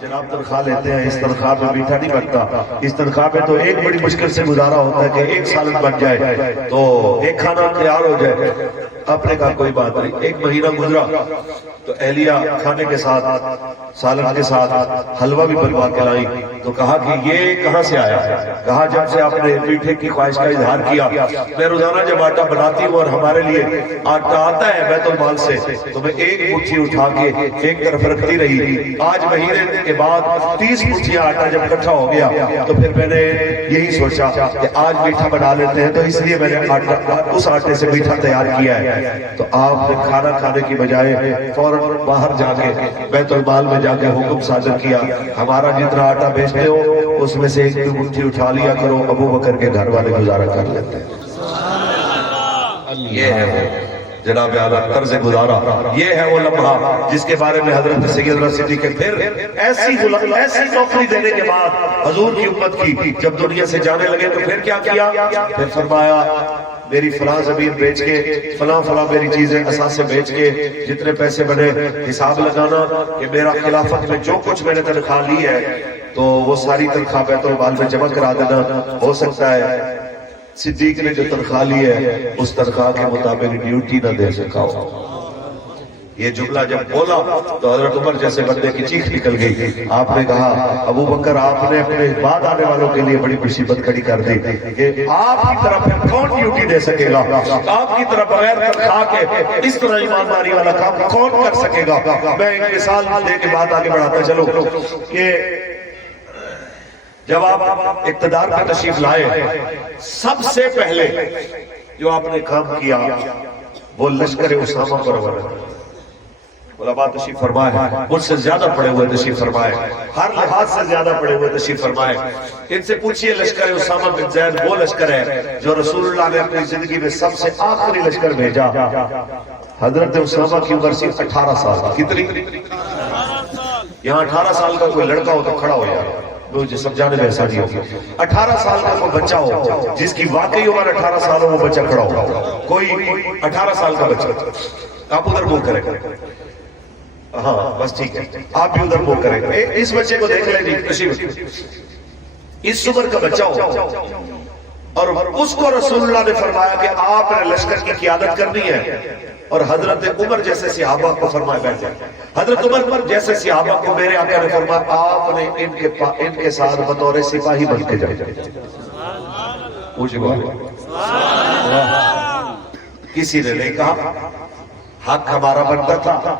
جناب تنخواہ لیتے ہیں، اس تنخواہ میں میٹھا نہیں بنتا، اس تنخواہ میں تو ایک بڑی مشکل سے گزارا ہوتا ہے کہ ایک سالن بن جائے تو ایک کھانا تیار ہو جائے. آپ نے کہا کوئی بات نہیں. ایک مہینہ گزرا تو اہلیہ کھانے کے ساتھ سالن کے ساتھ حلوہ بھی بنوا کے لائی. تو کہا کہ یہ کہاں سے آیا؟ کہا جب سے آپ نے میٹھے کی خواہش کا اظہار کیا، میں روزانہ جب آٹا بناتی ہوں اور ہمارے لیے آٹا آتا ہے بیت المال سے تو میں ایک مٹھی اٹھا کے ایک طرف رکھتی رہی. آج مہینے کے بعد 30 مٹھیاں آٹا جب اکٹھا ہو گیا تو پھر میں نے یہی سوچا کہ آج میٹھا بنا لیتے ہیں، تو اس لیے میں نے اس آٹے سے میٹھا تیار کیا ہے. تو آپ نے کھانا کھانے کی بجائے فوراً باہر جا کے بیت المال میں جا کے حکم صادر کیا، ہمارا جتنا آٹا بیچتے ہو اس میں سے ایک مٹھی اٹھا لیا کرو، ابو بکر کے گھر والے گزارا کر لیتے ہیں. یہ ہے وہ جناب اعلیٰ طرز گزارا، یہ ہے وہ لمحہ جس کے بارے میں حضرت سیدنا صدیق پھر ایسی نوکری دینے کے بعد حضور کی امت کی جب دنیا سے جانے لگے تو پھر کیا کیا؟ پھر فرمایا میری فلاں زمین بیچ کے فلاں میری چیزیں اثاثے بیچ کے جتنے پیسے بنے حساب لگانا کہ میرا خلافت میں جو کچھ میں نے تنخواہ لی ہے تو وہ ساری تنخواہ بیت المال میں جمع کرا دینا. ہو سکتا ہے صدیق نے جو تنخواہ لی ہے اس تنخواہ کے مطابق ڈیوٹی نہ دے سکا ہو. یہ جملہ جب بولا تو حضرت عمر جیسے بندے کی چیخ نکل گئی. آپ نے کہا ابو بکر آپ نے اپنے بعد آنے والوں کے لیے بڑی مصیبت کھڑی کر دی کہ آپ کی طرف کون ڈیوٹی دے سکے گا؟ آپ کی طرف بغیر تنخواہ کے اس طرح ایمانداری والا کام کون کر سکے گا؟ میں ایک مثال دے کے بات آگے بڑھاتا چلو کہ جب آپ اقتدار پر تشریف لائے سب سے پہلے جو آپ نے کام کیا وہ لشکر اسامہ پر علماء تشریف فرمائے، مجھ سے زیادہ پڑے ہوئے تشریف فرمائے، ہر لحاظ سے زیادہ پڑے ہوئے تشریف فرمائے. ان سے پوچھئے لشکر اسامہ بن زید وہ لشکر ہے جو رسول اللہ نے اپنی زندگی میں سب سے آخری لشکر بھیجا. حضرت اسامہ کی عمر صرف 18 سال. کتنی؟ یہاں 18 سال کا کوئی لڑکا ہو تو کھڑا ہو یار، مجھے سمجھانے میں ایسا نہیں ہوگی. 18 سال کا کوئی بچہ ہو جس کی واقعی عمر 18 سال ہو وہ بچہ کھڑا ہو. کوئی 18 سال کا بچہ، آپ ادھر منہ کریں، ہاں بس ٹھیک ہے آپ بھی ادھر منہ کریں. اس بچے کو دیکھ لیں جی، اس عمر کا بچہ ہو اور اس کو رسول اللہ نے فرمایا کہ آپ نے لشکر کی قیادت کرنی ہے. اور حضرت عمر جیسے صحابہ کو فرمایا بیٹھے، حضرت عمر جیسے صحابہ کو میرے آقا نے فرمایا آپ نے ان کے ساتھ بطور سپاہی بن کے جائے. کسی نے نہیں کہا، حق ہمارا بنتا تھا.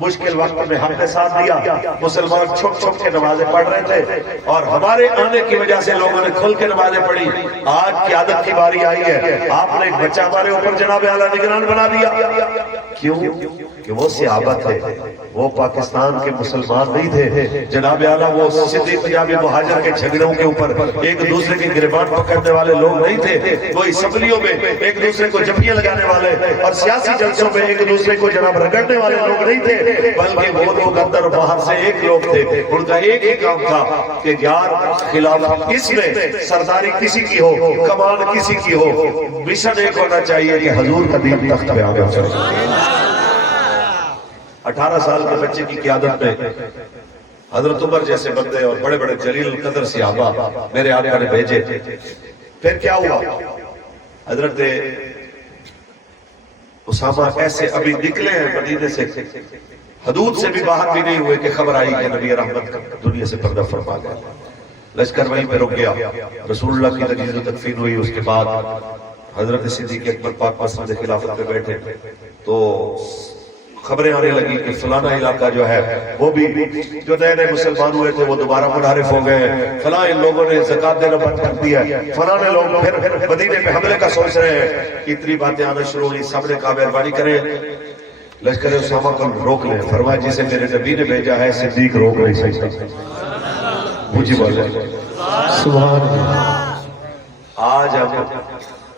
مشکل وقت میں ہم نے ساتھ دیا. مسلمان چھپ چھپ کے نمازیں پڑھ رہے تھے اور ہمارے آنے کی وجہ سے لوگوں نے کھل کے نمازیں پڑھی. آج قیادت کی باری آئی ہے، آپ نے ایک بچہ ہمارے اوپر جناب اعلیٰ نگران بنا دیا. کیوں؟ کہ وہ صحابہ تھے، وہ پاکستان کے مسلمان نہیں تھے. جناب اعلیٰ وہ صدیق پنجابی مہاجر کے جھگڑوں کے اوپر ایک دوسرے کی گریبان پکڑنے والے لوگ نہیں تھے. وہ اسمبلیوں میں ایک دوسرے کو جھپیاں لگانے والے اور سیاسی جلسوں میں ایک دوسرے کو جناب رگڑنے والے لوگ نہیں تھے، بلکہ وہ لوگ اندر اور باہر سے ایک لوگ تھے. ان کا ایک ہی کام تھا کہ یار خلاف اس میں سرداری کسی کی ہو، کمان کسی کی ہو، مشن ایک ہونا چاہیے کہ حضور کا دین تخت پہ آنا چاہیے. 18 سال کے بچے کی قیادت میں حضرت عمر جیسے بندے اور بڑے بڑے جلیل القدر صحابہ میرے آقا نے بھیجے. پھر کیا ہوا؟ حضرت اسامہ ایسے ابھی نکلے ہیں مدینے سے، حدود سے بھی باہر بھی نہیں ہوئے کہ خبر آئی کہ نبی رحمت دنیا سے پردہ فرما گیا. لشکر وہیں پہ رک گیا. رسول اللہ کی تجہیز و تکفین ہوئی. اس کے بعد حضرت صدیق اکبر پاک مسند خلافت میں بیٹھے تو خبریں آنے لگی کہ فلانا علاقہ جو ہے وہ بھی جو نئے نئے مسلمان ہوئے تھے وہ دوبارہ منحرف ہو گئے ہیں، فلاں ان لوگوں نے زکوٰۃ دینا بند کر دیا ہے، فلاں لوگ پھر مدینے پہ حملے کا سوچ رہے ہیں. اتنی باتیں آنا شروع ہوئی. سب نے کہا مہربانی کریں لشکر اسامہ کو روک لیں. فرمایا جسے میرے نبی نے بھیجا ہے صدیق روک نہیں سکتا. مجھے بولے سبحان اللہ. آج ہم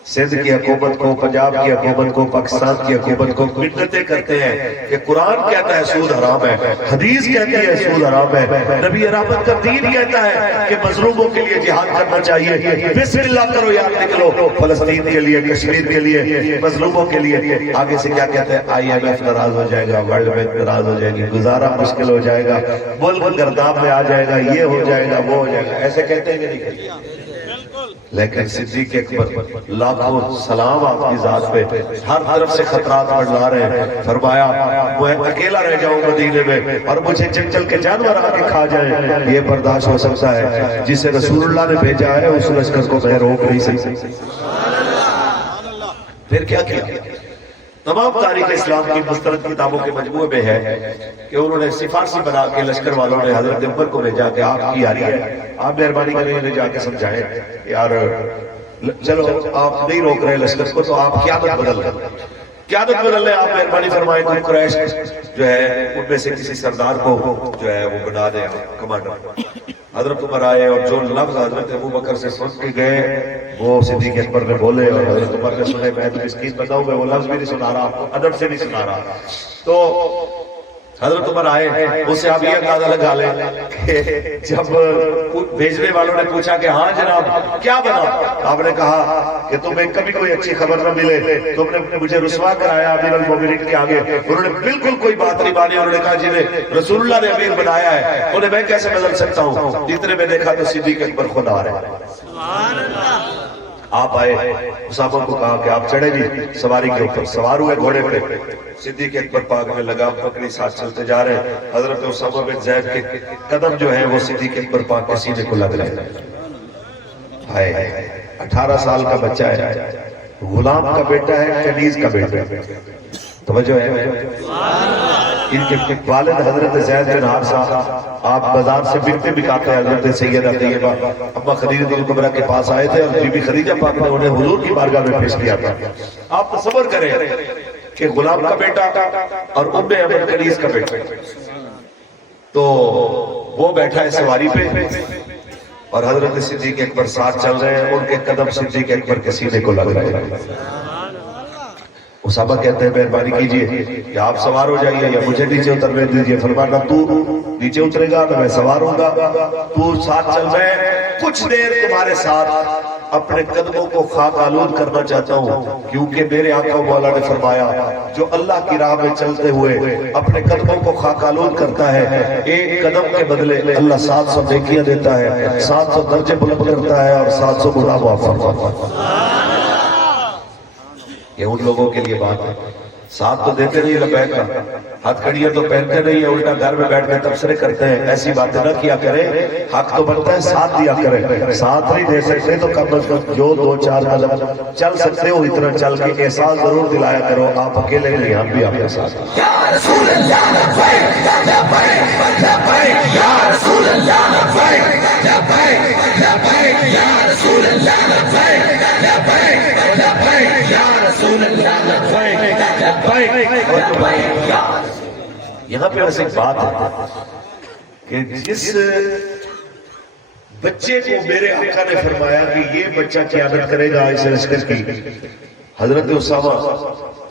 سندھ کی حکومت کو، پنجاب کی حکومت کو، پاکستان کی حکومت کو منتیں کرتے ہیں کہ قرآن کہتا ہے سود حرام ہے، حدیث کہتی ہے سود حرام ہے، نبی رحمت کا دین کہتا ہے کہ مظلوموں کے لیے جہاد کرنا چاہیے، بسم اللہ کرو یاد نکلو، فلسطین کے لیے، کشمیر کے لیے، مظلوموں کے لیے۔ آگے سے کیا کہتے ہیں؟ IMF ناراض ہو جائے گا، ورلڈ بینک ناراض ہو جائے گی، گزارا مشکل ہو جائے گا، ملک گرداب میں آ جائے گا، یہ ہو جائے گا، وہ ہو جائے گا، ایسے کہتے ہیں کہ نہیں کہتے؟ لیکن صدیق اکبر لاکھوں سلام آپ کی ذات پہ، ہر طرف سے خطرات منڈلا رہے ہیں، فرمایا میں اکیلا رہ جاؤں مدینے میں اور مجھے جنگل کے جانور آ کے کھا جائیں، یہ برداشت ہو سکتا ہے؟ جسے رسول اللہ نے بھیجا ہے اس لشکر کو میں روک نہیں سکتا۔ پھر کیا کیا؟ تمام تاریخ اسلام کی مستند کتابوں کے مجموعے میں ہے کہ انہوں نے سفارشی بنا کے لشکر والوں نے حضرت عمر کو بھیجا کہ آپ کی آ رہی ہے، آپ مہربانی کریں انہیں جا کے سمجھائیں یار چلو آپ نہیں روک رہے لشکر کو تو آپ قیادت بدل لیں، قیادت بدل لیں، آپ مہربانی فرمائیں کہ قریش جو ہے ان میں سے کسی سردار کو جو ہے وہ بنا دیں کمانڈر۔ حضرت عمر آئے اور جو لفظ حضرت ابوبکر سے سن کے گئے وہ صدیق اکبر نے بولے اور حضرت عمر نے سنے۔ میں تو مسکین بندہ ہوں، میں وہ لفظ بھی نہیں سنا رہا، آپ کو ادب سے نہیں سنا رہا۔ تو حضرت عمر آئے، اس سے آپ یہ اندازہ لگا لیں کہ جب بھیجنے والوں نے پوچھا کہ ہاں جناب کیا بنا، آپ نے کہا کہ تمہیں کبھی کوئی اچھی خبر نہ ملے، تم نے مجھے رسوا کرایا امیر المومنین کے آگے۔ انہوں نے بالکل کوئی بات نہیں مانی، انہوں نے کہا جنہیں رسول اللہ نے امیر بنایا ہے انہیں میں کیسے بدل سکتا ہوں؟ جتنے میں دیکھا تو صدیق اکبر خود آ رہے ہیں۔ آپ آئے، اسامہ کو کہا کہ آپ چڑھے جی سواری کے اوپر، سوار ہوئے گھوڑے پہ، صدیق اکبر پاک میں لگا پکڑی ساتھ چلتے جا رہے ہیں۔ حضرت اسامہ بن زید کے قدم جو ہیں وہ صدیق اکبر پاک کے سینے کو لگ رہے ہیں۔ 18 سال کا بچہ ہے، غلام کا بیٹا ہے، کنیز کا بیٹا ہے، توجہ ہے؟ ان کے والد حضرت زید بن حارثہ آپ بازار سے بکتے بکاتے ہیں، حضرت سیدہ طیبہ اما خدیجہ الکبریٰ کے پاس آئے تھے اور بی بی خدیجہ پاک نے انہیں حضور کی بارگاہ میں پیش کیا تھا۔ آپ تصور کریں کہ غلام کا بیٹا اور ام ایمن کنیز کا بیٹا، تو وہ بیٹھا ہے سواری پہ اور حضرت صدیق اکبر ساتھ چل رہے ہیں، ان کے قدم صدیق اکبر کے سینے کو لگ رہے ہیں۔ اسامہ کہتے ہیں مہربانی کیجئے کہ آپ سوار ہو جائیے یا مجھے نیچے اترنے دیجئے۔ فرمانا تو نیچے اترے گا تو میں سوار ہوں گا، تو ساتھ چل رہے، کچھ دیر تمہارے ساتھ اپنے قدموں کو خاک آلود کرنا چاہتا ہوں، کیونکہ میرے آقا مولا نے فرمایا جو اللہ کی راہ میں چلتے ہوئے اپنے قدموں کو خاک آلود کرتا ہے، ایک قدم کے بدلے اللہ 700 نیکیاں دیتا ہے، 700 درجے بلند کرتا ہے اور 700 گناہ معاف فرماتا ہے۔ یہ ان لوگوں کے لیے بات ہے، ساتھ تو دیتے نہیں لبیک کا، ہاتھ کڑیاں تو پہنتے نہیں ہیں، الٹا گھر میں بیٹھ کے تبصرے کرتے ہیں۔ ایسی باتیں نہ کیا کریں، حق تو بنتا ہے ساتھ دیا کریں، ساتھ نہیں دے سکتے تو کم از کم جو 2-4 قدم چل سکتے ہو اتنا چل کے احساس ضرور دلایا کرو آپ اکیلے نہیں، ہم بھی آپ کے ساتھ ہیں۔ یا رسول اللہ لبیک لبیک لبیک، یا رسول اللہ لبیک لبیک لبیک، یا رسول اللہ لبیک لبیک لبیک، یا رسول اللہ لبیک لبیک لبیک۔ یہاں پہ ویسے ایک بات ہے کہ جس بچے کو میرے آقا نے فرمایا کہ یہ بچہ قیادت کرے گا اس لشکر کی، حضرت اسامہ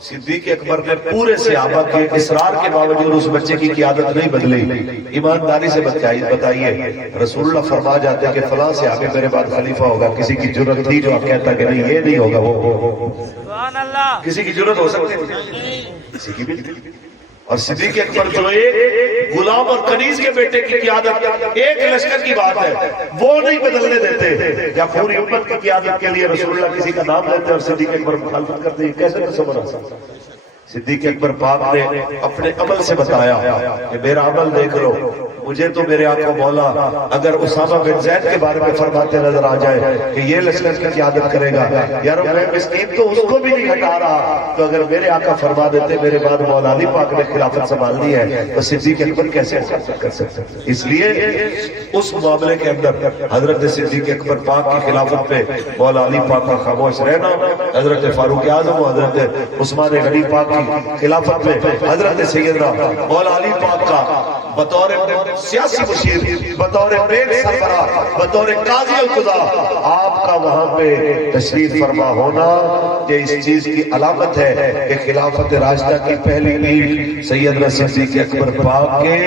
صدیق اکبر نے پورے صحابہ کے اصرار کے باوجود اس بچے کی قیادت نہیں بدلی۔ ایمانداری سے بتائیے، رسول اللہ فرما جاتے ہیں کہ فلاں سے آگے میرے بعد خلیفہ ہوگا، کسی کی جرت تھی جو آپ کہتا کہ نہیں یہ نہیں ہوگا، وہ کسی کی جرت ہو سکتی تھی؟ کسی کی بھی نہیں۔ اور صدیق اکبر جو ایک غلام اور کنیز کے بیٹے کی قیادت ایک لشکر کی بات ہے وہ نہیں بدلنے دیتے، یا پوری امت کی قیادت کے لیے رسول اللہ کسی کا نام لیتے اور صدیق اکبر مخالفت کرتے ہیں، کیسے تصور آ سکتا؟ صدیق اکبر پاک نے اپنے عمل سے بتایا کہ میرا عمل دیکھ لو، مجھے تو میرے آقا مولا اگر اسامہ بن زید کے بارے میں فرماتے نظر آ جائے کہ یہ لشکر کی قیادت کرے گا، یار میں مسکین تو اس کو بھی نہیں ہٹا رہا، تو اگر میرے آقا فرما دیتے میرے بعد مولا علی پاک نے خلافت سنبھالنی ہے تو صدیق اکبر کیسے کر سکتے؟ اس لیے اس معاملے کے اندر حضرت صدیق اکبر پاک کی خلافت پہ مولا علی پاک کا خاموش رہنا، حضرت فاروق اعظم و حضرت عثمان غنی پاک کی خلافت میں حضرت سیدنا مولا علی پاک کا بطور سیاسی مشیر، بطور بیگ سربراہ، بطور قاضی القضاء آپ کا وہاں پہ تشریف فرما ہونا یہ اس چیز کی علامت ہے کہ خلافت راشدہ کی پہلی اینٹ سیدنا صدیق اکبر پاک کے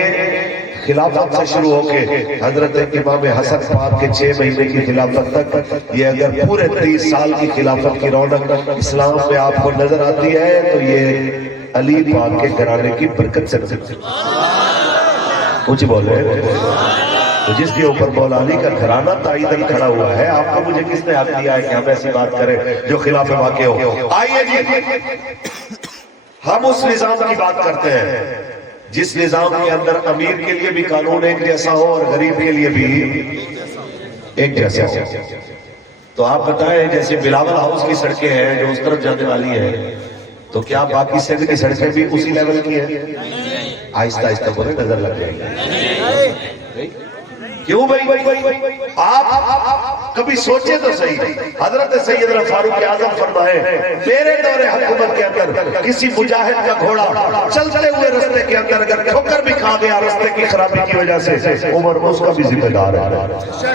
خلافت سے شروع ہو کے حضرت امام حسن پاک کے 6 مہینے کی خلافت تک، یہ اگر پورے 30 سال کی خلافت کی رونق اسلام میں آپ کو نظر آتی ہے تو یہ علی پاک کے گھرانے کی برکت سے نظر آتی ہے۔ کچھ بولے تو جس کے اوپر مولا علی کا گھرانہ تائیدن کھڑا ہوا ہے، آپ کو مجھے کس نے حق دیا ہے کہ ہم ایسی بات کریں جو خلاف واقع ہو؟ آئیے جی ہم اس نظام کی بات کرتے ہیں جس نظام کے اندر امیر کے لیے بھی قانون ایک جیسا ہو اور غریب کے لیے بھی ایک جیسا ہو۔ تو آپ بتائیں جیسے بلاول ہاؤس کی سڑکیں ہیں جو اس طرف جانے والی ہیں، تو کیا باقی سندھ کی سڑکیں بھی اسی لیول کی ہیں؟ آہستہ آہستہ بولے نظر لگ جائے گی۔ کیوں بھائی؟ آپ کبھی سوچے تو صحیح، حضرت سیدنا فاروق اعظم فرمائے میرے دور حکومت کے اندر کسی مجاہد کا گھوڑا چلتے ہوئے رستے کے اندر اگر ٹھوکر بھی کھا گیا رستے کی خرابی کی وجہ سے، عمر اس کا بھی ذمہ دار ہے۔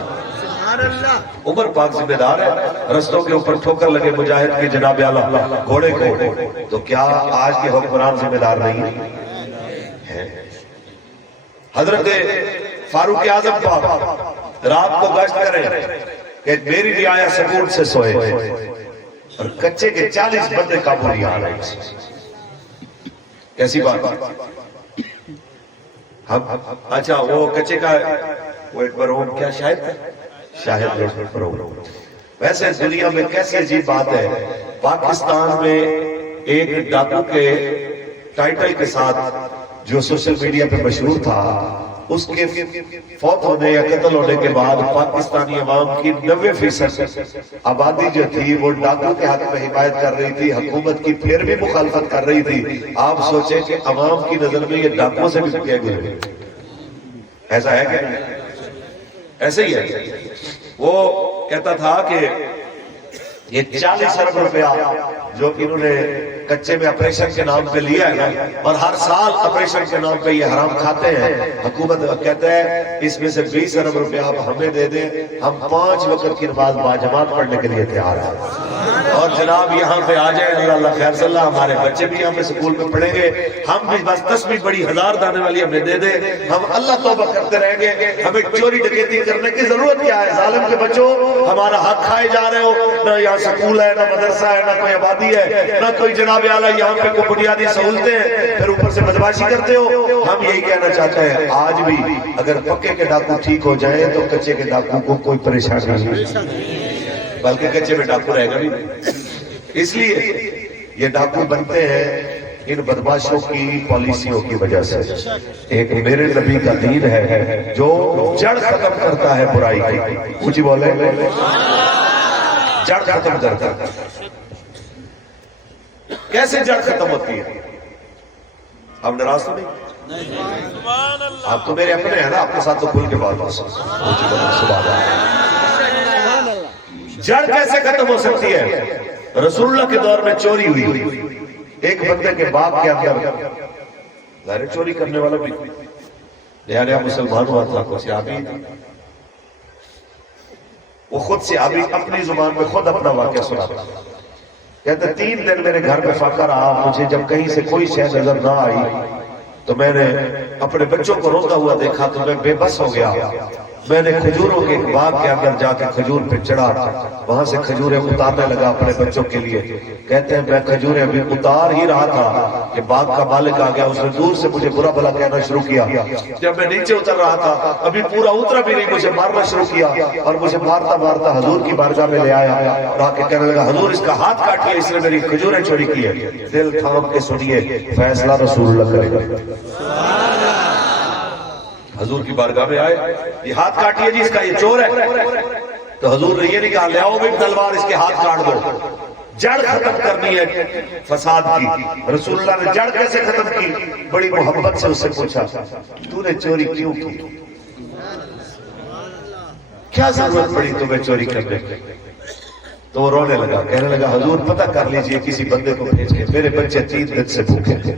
عمر پاک ذمہ دار ہے، رستوں کے اوپر ٹھوکر لگے مجاہد کے جناب اعلیٰ گھوڑے کو، تو کیا آج کے حکمران ذمہ دار نہیں ہے؟ حضرت فاروق اعظم پاک رات کو گشت کریں کہ میری رعایا سکون سے سوئے اور کچے کے 40 بندے قابو نہیں آ رہے ہیں۔ کیسی بات؟ اچھا وہ کچے کا وہ ایک بروم کیا شاہد بروم۔ ویسے دنیا میں کیسی عجیب بات ہے، پاکستان میں ایک ڈاکو کے ٹائٹل کے ساتھ جو سوشل میڈیا پہ مشہور تھا، اس کے فوت ہونے یا قتل ہونے کے بعد پاکستانی عوام کی 90% آبادی جو تھی وہ ڈاکو کے حق میں حمایت کر رہی تھی، حکومت کی پھر بھی مخالفت کر رہی تھی۔ آپ سوچیں کہ عوام کی نظر میں یہ ڈاکو سے بھی کیا گیا، ایسا ہے کہ ایسے ہی ہے۔ وہ کہتا تھا کہ یہ 40 ارب روپیہ جو انہوں نے کچے میں آپریشن کے نام پہ لیا ہے نا، اور ہر سال آپریشن کے نام پہ یہ حرام کھاتے ہیں، حکومت کہتا ہے اس میں سے 20 ارب روپیہ آپ ہمیں دے دیں، ہم 5 وقت کی نماز باجماعت پڑھنے کے لیے تیار ہیں، اور جناب یہاں پہ آ جائیں، اللہ خیر صلی اللہ، ہمارے بچے بھی یہاں پہ سکول میں پڑھیں گے، ہم بھی بس تسبیح بڑی 1000 دانے والی ہمیں دے دیں، ہم اللہ توبہ کرتے رہیں گے، ہمیں چوری ڈکیتی کرنے کی ضرورت کیا ہے؟ ظالم کے بچوں، ہمارا حق کھائے جا رہے ہو، نہ یہاں سکول ہے، نہ مدرسہ ہے، نہ کوئی آبادی ہے، نہ کوئی جناب اعلیٰ یہاں پہ کوئی بنیادی سہولتیں ہیں، پھر اوپر سے بدمعاشی کرتے ہو۔ ہم یہی کہنا چاہتے ہیں آج بھی اگر پکے کے ڈاکو ٹھیک ہو جائیں تو کچے کے ڈاکو کو کوئی پریشانی نہیں، بلکہ کچے میں ڈاکو رہے گا بھی۔ اس لیے یہ ڈاکو بنتے ہیں ان بدماشوں کی پالیسیوں کی وجہ سے۔ ایک میرے نبی کا دین ہے جو جڑ ختم کرتا ہے برائی کی، کچھ بولے جڑ ختم کرتا ہے۔ کیسے جڑ ختم ہوتی ہے؟ آپ ناراض تو نہیں؟ آپ تو میرے اپنے ہیں نا، آپ کے ساتھ تو کھل کے بات ہو سکتی۔ جڑ کیسے ختم ہو سکتی ہے؟ رسول اللہ کے دور میں چوری ہوئی، ایک بندے کے باپ کے اندر ظاہر چوری کرنے والا بھی نیا نیا مسلمان ہوا تھا، کچھ صحابی، وہ خود صحابی اپنی زبان میں خود اپنا واقعہ سناتا، کہتے 3 دن میرے گھر میں فاقہ رہا، مجھے جب کہیں سے کوئی شے نظر نہ آئی تو میں نے اپنے بچوں کو روتا ہوا دیکھا تو میں بے بس ہو گیا۔ میں نے کھجوروں کے ایک باغ کے اندر جا کے کھجور پہ چڑھا، وہاں سے کھجوریں اتارنے لگا اپنے بچوں کے لیے۔ کہتے ہیں میں کھجوریں ابھی اتار ہی رہا تھا کہ باغ کا مالک آ گیا، اس نے دور سے مجھے برا بھلا کہنا شروع کیا۔ جب میں نیچے اتر رہا تھا ابھی پورا اترا بھی نہیں، مجھے مارنا شروع کیا، اور مجھے مارتا مارتا حضور کی بارگاہ میں لے آیا اور آ کے کہنے لگا حضور اس کا ہاتھ کاٹیے، اس نے میری کھجوریں چوری کی ہے۔ دل تھام کے سنیے، فیصلہ رسول اللہ کرے گا۔ حضور کی بارگاہ میں آئے، یہ ہاتھ کاٹیے جی، اس کا یہ چور ہے۔ تو حضور نے یہ نہیں کہا لے آؤ بھی تلوار اس کے ہاتھ کاٹ دو، جڑ ختم کرنی ہے فساد کی۔ رسول اللہ نے جڑ کیسے ختم کی؟ بڑی محبت سے اس سے پوچھا تو نے چوری کیوں کی؟ کیا ضرورت پڑی تمہیں چوری کرنے کی؟ تو وہ رونے لگا، کہنے لگا حضور پتہ کر لیجئے کسی بندے کو بھیج کے، میرے بچے 3 دن سے بھوکے تھے،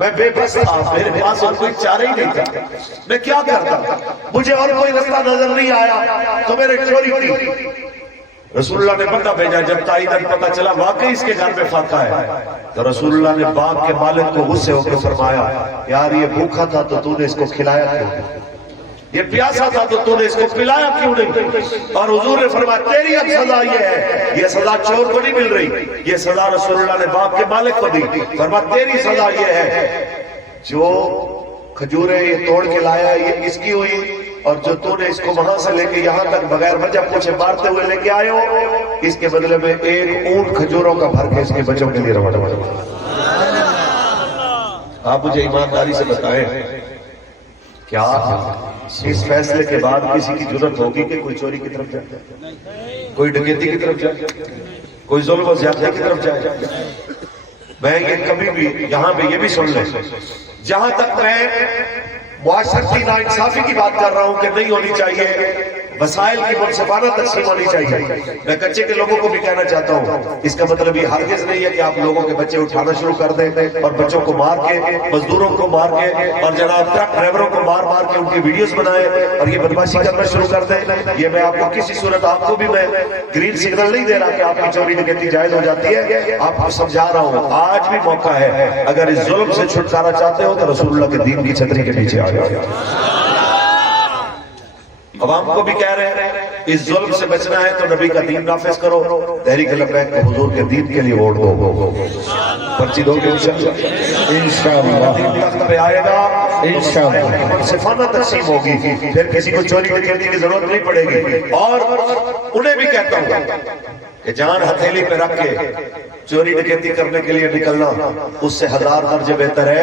میں بے بس تھا، میرے پاس اور کوئی چارہ ہی نہیں تھا، میں کیا کرتا؟ مجھے اور کوئی رستہ نظر نہیں آیا تو میں نے چوری کی۔ رسول اللہ نے بندہ بھیجا، جب تائیدن پتہ چلا واقعی اس کے گھر میں فاقہ ہے، تو رسول اللہ نے باغ کے مالک کو غصے ہو کے فرمایا، یار یہ بھوکا تھا تو تو نے اس کو کھلایا کیوں؟ یہ پیاسا تھا تو تو نے اس کو پلایا کیوں نہیں؟ اور حضور نے فرمایا تیری اب سزا یہ ہے، یہ سزا چور کو نہیں مل رہی، یہ سزا رسول اللہ نے باغ کے مالک کو دی۔ فرمایا تیری سزا یہ ہے، جو کھجوریں یہ توڑ کے لایا یہ اس کی ہوئی، اور جو تو نے اس کو وہاں سے لے کے یہاں تک بغیر وجہ پوچھے مارتے ہوئے لے کے آئے ہو، اس کے بدلے میں ایک اونٹ کھجوروں کا بھر کے اس کے بچوں کے لیے روانہ کرو۔ آپ مجھے ایمانداری سے بتائیں، کیا اس فیصلے کے بعد کسی کی جرأت ہوگی کہ کوئی چوری کی طرف جائے، کوئی ڈکیتی کی طرف جائے، کوئی ظلم و زیادتی کی طرف جائے؟ میں یہ کبھی بھی یہاں پہ یہ بھی سن لیں، جہاں تک میں معاشرتی ناانصافی کی بات کر رہا ہوں کہ نہیں ہونی چاہیے، وسائل کی منصفانہ تقسیم ہونی چاہیے، میں کچے کے لوگوں کو بھی کہنا چاہتا ہوں، اس کا مطلب یہ ہرگز نہیں ہے کہ آپ لوگوں کے بچے اٹھانا شروع کر دیں اور بچوں کو مار کے، مزدوروں کو مار کے، اور جناب ٹرک ڈرائیوروں کو مار مار کے ان کی ویڈیوز بنائیں اور یہ بدماشی کرنا شروع کر دیں۔ یہ میں آپ کو کسی صورت آپ کو بھی میں گرین سگنل نہیں دے رہا کہ آپ کی چوری ڈکیتی جائز ہو جاتی ہے، آپ کو سمجھا رہا ہوں آج بھی موقع ہے، اگر اس ظلم سے چھٹکارا چاہتے ہو تو رسول اللہ کے دین کی چھتری کے نیچے آ جاؤ۔ عوام کو بھی کہہ رہے ہیں اس ظلم سے بچنا ہے تو نبی کا دین نافذ کرو، تحریک لبیک کو حضور کے دین کے لیے ووٹ دو، پرچی دو گے انشاءاللہ، دین تخت پہ آئے گا انشاءاللہ، منصفانہ تقسیم ہوگی، پھر کسی کو چوری ڈکیتی کی ضرورت نہیں پڑے گی۔ اور انہیں بھی کہتا ہوں کہ جان ہتھیلی پہ رکھ کے چوری ڈکیتی کرنے کے لیے نکلنا اس سے 1000 درجے بہتر ہے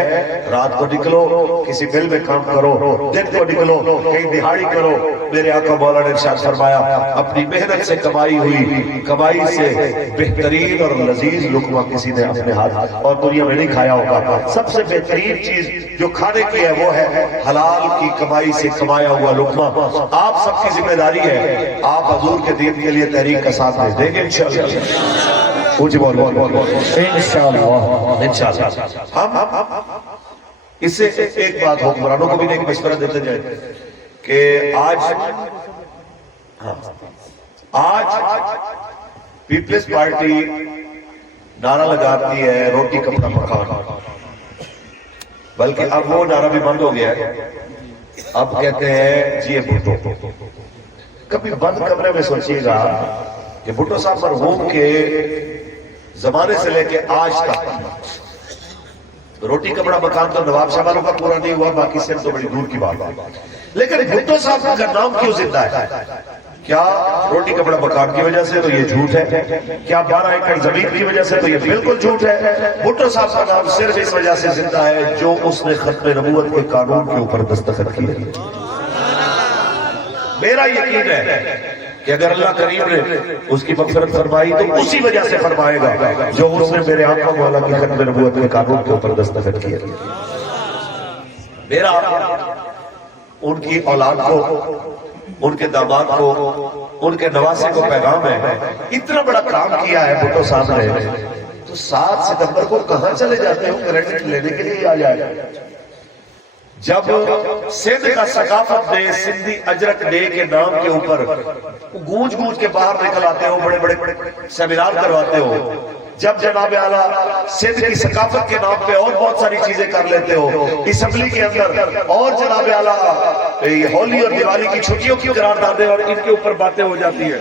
رات کو نکلو کسی مل میں کام کرو، دن کو نکلو کہیں دہاڑی کرو۔ میرے آقا مولا نے ارشاد فرمایا اپنی محنت سے کمائی ہوئی کمائی سے بہترین اور لذیذ لقمہ کسی نے اپنے ہاتھ اور دنیا میں نہیں کھایا ہوگا۔ سب سے بہترین چیز جو کھانے کی ہے وہ ہے حلال کی کمائی سے کمایا ہوا لقمہ۔ آپ سب کی ذمہ داری ہے آپ حضور کے دین کے لیے تحریک کا ساتھ دیں گے انشاءاللہ، انشاءاللہ۔ ہم اس سے ایک بات حکمرانوں کو بھی ایک مشورہ دیتے جائیں کہ آج پیپلز پارٹی نعرہ لگاتی ہے روٹی کپڑا مکان، بلکہ اب وہ نعرہ بھی بند ہو گیا ہے، اب کہتے ہیں جی بھٹو۔ کبھی بند کمرے میں سوچیے گا کہ بھٹو صاحب مرحوم کے زمانے سے لے کے آج تک روٹی کپڑا مکان تو نواب شاہ والوں کا پورا نہیں ہوا، باقی سے تو بڑی دور کی بات ہے، لیکن بھٹو صاحب کا نام کیوں زندہ ہے؟ کیا روٹی کپڑا مکان کی وجہ سے؟ تو یہ جھوٹ ہے۔ کیا 12 ایکڑ زمین کی وجہ سے؟ تو یہ بالکل جھوٹ ہے۔ بھٹو صاحب کا نام صرف اس وجہ سے زندہ ہے جو اس نے ختم نبوت کے قانون کے اوپر دستخط کیے۔ میرا یقین ہے کہ اگر اللہ کریم نے اس کی مغفرت فرمائی تو اسی وجہ سے فرمائے گا جو اس نے میرے آقا مولا کی ختم نبوت کے قانون کے اوپر دستخط کیا۔ میرا ان کی اولاد کو، ان کے داماد کو، ان کے نواسے کو پیغام ہے، اتنا بڑا کام کیا ہے بھٹو صاحب نے، تو 7 ستمبر کو کہاں چلے جاتے ہو کریڈٹ لینے کے لیے آ جائے؟ جب سندھ کا ثقافت ڈے سندھی اجرک ڈے کے نام کے اوپر گونج گونج کے باہر نکل آتے ہو، بڑے بڑے سیمینار کرواتے ہو، جب جناب اعلیٰ سندھ کی ثقافت کے نام پہ اور بہت ساری چیزیں کر لیتے ہو، اسمبلی کے اندر اور جناب اعلیٰ ہولی اور دیوالی کی چھٹیوں کی قراردادیں اور ان کے اوپر باتیں ہو جاتی ہیں،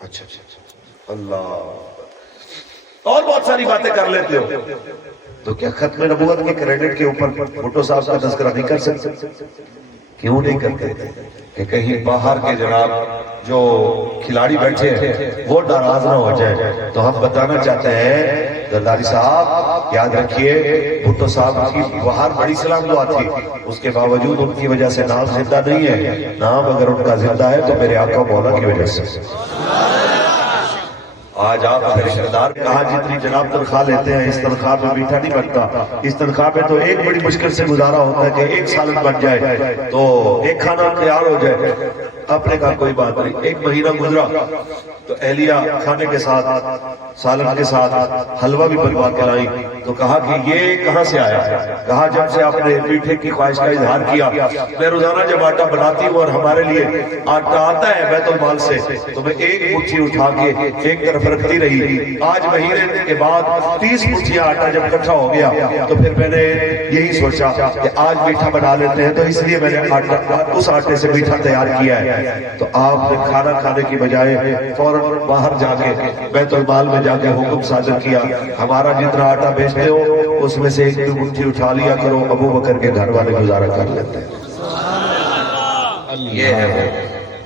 اچھا اللہ اور بہت ساری باتیں کر لیتے ہو، تو کیا ختم نبوت کے کریڈٹ کے اوپر بھٹو صاحب کا تذکرہ نہیں کر سکتے؟ کیوں نہیں کرتے؟ کہ کہیں باہر کے جناب جو کھلاڑی بیٹھے ہیں وہ ناراض نہ ہو جائے۔ تو ہم بتانا چاہتے ہیں زرداری صاحب یاد رکھیے بھٹو صاحب کی باہر بڑی سلام دعا تھی، اس کے باوجود ان کی وجہ سے نام زندہ نہیں ہے۔ نام اگر ان کا زندہ ہے تو میرے آقا مولا کی وجہ سے۔ آج آپ اگر شہدار کہا جتنی جناب تنخواہ لیتے ہیں اس تنخواہ میں میٹھا نہیں بنتا، اس تنخواہ پہ تو ایک بڑی مشکل سے گزارا ہوتا ہے کہ 1 سالن بن جائے تو ایک کھانا تیار ہو جائے۔ آپ نے کہا کوئی بات نہیں. 1 مہینہ گزرا تو اہلیہ کھانے کے ساتھ سالن کے ساتھ حلوہ بھی بنوا کے لائی. تو کہا کہ یہ کہاں سے آیا؟ کہا جب سے آپ نے میٹھے کی خواہش کا اظہار کیا، میں روزانہ جب آٹا بناتی ہوں اور ہمارے لیے آٹا آتا ہے بیت المال سے تو میں 1 مٹھی اٹھا کے ایک طرف رکھتی رہی. آج مہینے کے بعد 30 مٹھیاں آٹا جب اکٹھا ہو گیا تو پھر میں نے یہی سوچا کہ آج میٹھا بنا لیتے ہیں، تو اس لیے میں نے اس آٹے سے میٹھا تیار کیا ہے. تو آپ نے کھانا کھانے کی بجائے فوراً باہر جا کے بیت المال میں جا کے حکم صادر کیا، ہمارا جتنا آٹا بیچتے ہو اس میں سے 1 مٹھی اٹھا لیا کرو، ابو بکر کے گھر والے گزارا کر لیتے ہیں. یہ ہے وہ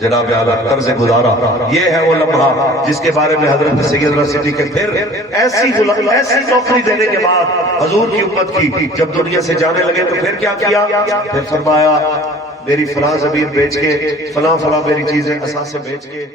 جناب اعلیٰ طرز گزارا، یہ ہے وہ لمحہ جس کے بارے میں حضرت سیدنا صدیق پھر ایسی نوکری دینے کے بعد حضور کی امت کی جب دنیا سے جانے لگے تو پھر کیا کیا؟ پھر فرمایا میری فلاں زمین بیچ کے فلاں میری چیزیں اثاثے بیچ کے